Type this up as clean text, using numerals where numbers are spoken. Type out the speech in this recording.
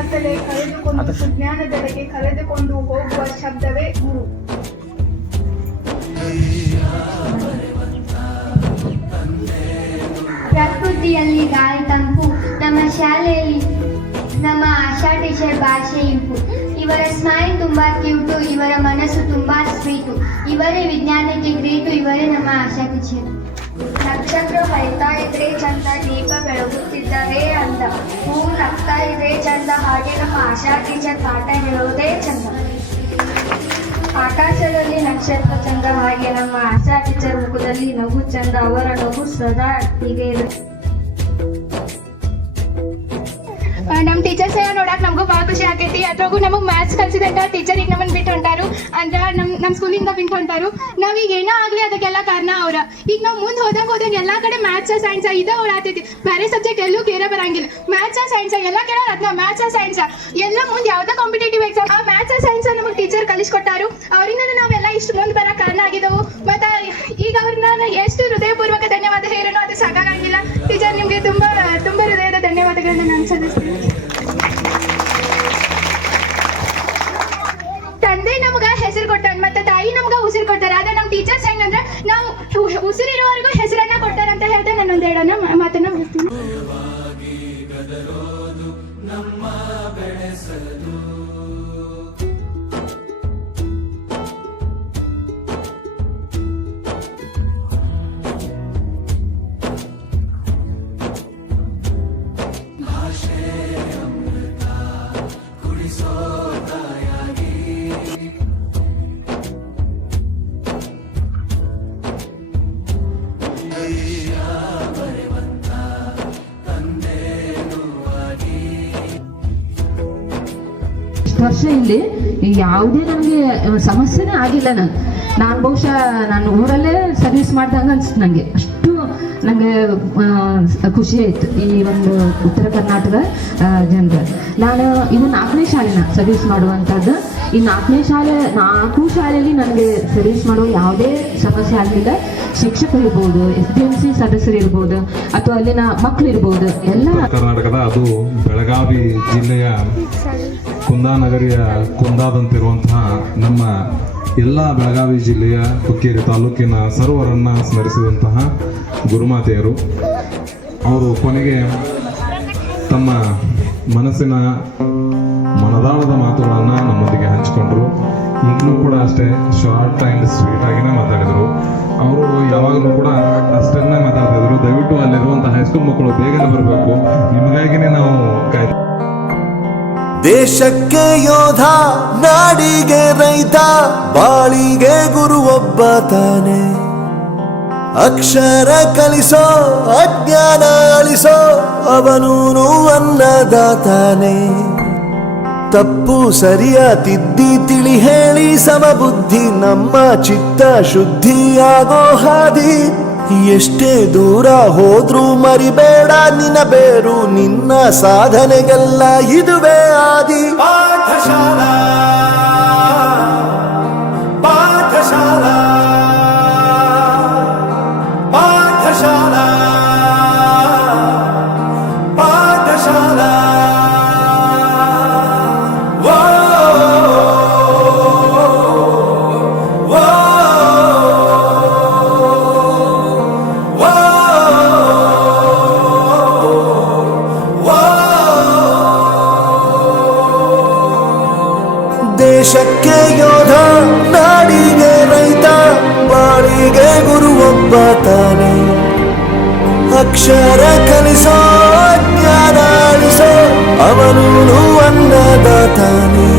ಕತ್ತಲೆ ಕಳೆದುಕೊಂಡು ಸುಜ್ಞಾನದೆಡೆಗೆ ಕರೆದುಕೊಂಡು ಹೋಗುವ ಶಬ್ದವೇ ಗುರು. ಪ್ರಕೃತಿಯಲ್ಲಿ ಗಾಳಿ ತಂಪು, ನಮ್ಮ ಶಾಲೆಯಲ್ಲಿ ನಮ್ಮ ಆಶಾ ಟೀಚರ್ ಭಾಷೆ ಇಂಪು. ಇವರ ಸ್ಮೈಲ್ ತುಂಬಾ ಕ್ಯೂಟು, ಇವರ ಮನಸ್ಸು ತುಂಬಾ ಸ್ವೀಟು, ಇವರೇ ವಿಜ್ಞಾನಕ್ಕೆ ಗ್ರೇಟು, ಇವರೇ ನಮ್ಮ ಆಶಾ ಟೀಚರ್. ನಕ್ಷತ್ರ ಹೊಯ್ತಾ ಇದ್ರೆ ಚಂದ, ದೀಪ ಬೆಳಗುತ್ತಿದ್ದವೇ ಅಂದ, ಹೂ ನಗ್ತಾ ಇದ್ರೆ ಚಂದ, ಹಾಗೆ ನಮ್ಮ ಆಶಾ ಟೀಚರ್ ಪಾಠ ಹೇಳೋದೇ ಚಂದ. ಆಕಾಶದಲ್ಲಿ ನಕ್ಷತ್ರ ಚಂದ, ಹಾಗೆ ನಮ್ಮ ಆಶಾ ಟೀಚರ್ ಮುಖದಲ್ಲಿ ನಗು ಚಂದ, ಅವರ ನಗು ಸದಾ ಹೀಗೆ ಇರುತ್ತೆ. ನಮ್ಮ ಟೀಚರ್ಸ್ ಎಲ್ಲ ನೋಡಕ್ ನಮಗೂ ಭಾಳ ಖುಷಿ ಆಗೈತಿ. ಅದ್ರಾಗೂ ನಮಗೆ ಮ್ಯಾಥ್ಸ್ ಕಲ್ಸಿದಂತ ಟೀಚರ್ ಈಗ ನಮ್ಮನ್ನು ಬಿಟ್ಟು ಹೊಂಟಾರು ಅಂದ್ರೆ ನಮ್ಮ ಸ್ಕೂಲಿಂದ ಬಿಟ್ಟು ಹೊಂಟಾರು. ನಾವೀಗ ಏನೋ ಆಗಲಿ ಅದಕ್ಕೆಲ್ಲ ಕಾರಣ ಅವ್ರ. ಈಗ ನಾವು ಮುಂದೆ ಹೋದಂಗೆ ಎಲ್ಲ ಕಡೆ ಮ್ಯಾಥ್ಸ್ ಸೈನ್ಸ್ ಇದೇ ಓಡಾತೈತಿ, ಬೇರೆ ಸಬ್ಜೆಕ್ಟ್ ಎಲ್ಲೂ ಕೇರ ಬರಂಗಿಲ್ಲ. ಮ್ಯಾಥ್ಸ್ ಸೈನ್ಸ್ ಎಲ್ಲ ಕೇಳೋದು ಅದನ್ನ ಮ್ಯಾಥ್ಸ್ ಸೈನ್ಸ್ ಎಲ್ಲ ಮುಂದೆ ಯಾವುದೇ ಕಾಂಪಿಟೇಟಿವ್ ಎಕ್ಸಾಮ್ ಆ ಮ್ಯಾಥ್ಸ್ ಸೈನ್ಸ್ ನಮಗೆ ಟೀಚರ್ ಕಲಿಸ್ಕೊಟ್ಟಾರು. ಅವರಿಂದ ನಾವೆಲ್ಲ ಇಷ್ಟು ಮುಂದೆ ಬರೋಕೆ ಕಾರಣ ಆಗಿದ್ದವು. ಮತ್ತು ಈಗ ಅವ್ರನ್ನ ಎಷ್ಟು ಹೃದಯಪೂರ್ವಕ ಧನ್ಯವಾದ ಹೇಳೋಣ ಅದು ಸಾಕಾಗಂಗಿಲ್ಲ. ಟೀಚರ್ ನಿಮಗೆ ತುಂಬ ತುಂಬ ಹೃದಯದ ಧನ್ಯವಾದಗಳನ್ನ ನಾನು ಸಲ್ಲಿಸ್ತೀನಿ. ತಂದೆ ನಮ್ಗ ಹೆಸರು ಕೊಟ್ಟಾರ ಮತ್ತೆ ತಾಯಿ ನಮ್ಗ ಉಸಿರು ಕೊಟ್ಟಾರ. ಆದ್ರೆ ನಮ್ ಟೀಚರ್ಸ್ ಹೆಂಗಂದ್ರೆ ನಾವು ಉಸಿರಿರುವವರೆಗೂ ಹೆಸರನ್ನ ಕೊಟ್ಟಾರ ಅಂತ ಹೇಳ್ತಾ ನಾನು ಒಂದೆರಡನ್ನ ಮಾತನ್ನ ಹೇಳ್ತೀನಿ. ವರ್ಷ ಇಲ್ಲಿ ಯಾವುದೇ ನನಗೆ ಸಮಸ್ಯೆನೇ ಆಗಿಲ್ಲ. ನಾನು ಬಹುಶಃ ನಾನು ಊರಲ್ಲೇ ಸರ್ವಿಸ್ ಮಾಡ್ದಂಗೆ ಅನ್ಸುತ್ತೆ ನನಗೆ. ಅಷ್ಟು ನನಗೆ ಖುಷಿ ಆಯಿತು ಈ ಒಂದು ಉತ್ತರ ಕರ್ನಾಟಕ ಜನರ. ನಾನು ಇದು 4ನೇ ಶಾಲೆನ ಸರ್ವಿಸ್ ಮಾಡುವಂಥದ್ದು. ಈ 4 ಶಾಲೆಯಲ್ಲಿ ನನಗೆ ಸರ್ವಿಸ್ ಮಾಡುವ ಯಾವುದೇ ಸಮಸ್ಯೆ ಆಗಲಿಲ್ಲ. ಶಿಕ್ಷಕರು ಇರ್ಬೋದು, SDMC ಸದಸ್ಯರು ಇರ್ಬೋದು, ಅಥವಾ ಅಲ್ಲಿನ ಮಕ್ಕಳು ಇರ್ಬೋದು, ಎಲ್ಲ ಕರ್ನಾಟಕದ ಅದು ಬೆಳಗಾವಿ ಜಿಲ್ಲೆಯ ಕುಂದಾನಗರಿಯ ಕುಂದಾದಂತಿರುವಂತಹ ನಮ್ಮ ಎಲ್ಲ ಬೆಳಗಾವಿ ಜಿಲ್ಲೆಯ ಹುಕ್ಕೇರಿ ತಾಲೂಕಿನ ಸರ್ವರನ್ನ ಸ್ಮರಿಸಿದಂತಹ ಗುರುಮಾತೆಯರು. ಅವರು ಕೊನೆಗೆ ತಮ್ಮ ಮನಸ್ಸಿನ ಮನದಾಳದ ಮಾತುಗಳನ್ನು ನಮ್ಮೊಂದಿಗೆ ಹಂಚಿಕೊಂಡ್ರು. ಈಗಲೂ ಕೂಡ ಅಷ್ಟೇ ಶಾರ್ಟ್ ಆ್ಯಂಡ್ ಸ್ವೀಟ್ ಆಗಿನೇ ಮಾತಾಡಿದರು. ಅವರು ಯಾವಾಗಲೂ ಕೂಡ ಅಷ್ಟನ್ನೇ ಮಾತಾಡ್ತಿದ್ರು. ದಯವಿಟ್ಟು ಅಲ್ಲಿರುವಂಥ ಹೈಸ್ಕೂಲ್ ಮಕ್ಕಳು ಬೇಗನೆ ಬರಬೇಕು, ನಿಮಗಾಗಿನೇ ನಾವು ಕಾಯ್ತು. ದೇಶಕ್ಕೆ ಯೋಧ, ನಾಡಿಗೆ ರೈತ, ಬಾಳಿಗೆ ಗುರು ಒಬ್ಬ ತಾನೆ. ಅಕ್ಷರ ಕಲಿಸೋ, ಅಜ್ಞಾನ ಅಳಿಸೋ, ಅವನೂನು ಅನ್ನದಾತಾನೆ. ತಪ್ಪು ಸರಿಯ ತಿದ್ದಿ ತಿಳಿ ಹೇಳಿ ಸಮಬುದ್ಧಿ ನಮ್ಮ ಚಿತ್ತ ಶುದ್ಧಿಯಾಗೋ ಹಾದಿ. ಎಷ್ಟೇ ದೂರ ಹೋದ್ರೂ ಮರಿಬೇಡ ನಿನ್ನ ಬೇರು, ನಿನ್ನ ಸಾಧನೆಗೆಲ್ಲ ಇದುವೇ ಆದಿ. ಪಾಠಶಾಲಾ ಪಾಠಶಾಲಾ ಪಾಠಶಾಲಾ ಪಾಠಶಾಲಾ. ದೇಶಕ್ಕೆ ಯೋಧ, ನಾಡಿಗೆ ರೈತ, ಬಾಳಿಗೆ ಗುರು ಒಬ್ಬ ತಾನೆ. ಅಕ್ಷರ ಕಲಿಸೋ, ಜ್ಞಾನ ಅಳಿಸೋ, ಅವನೂನು ಅನ್ನದಾತಾನೆ.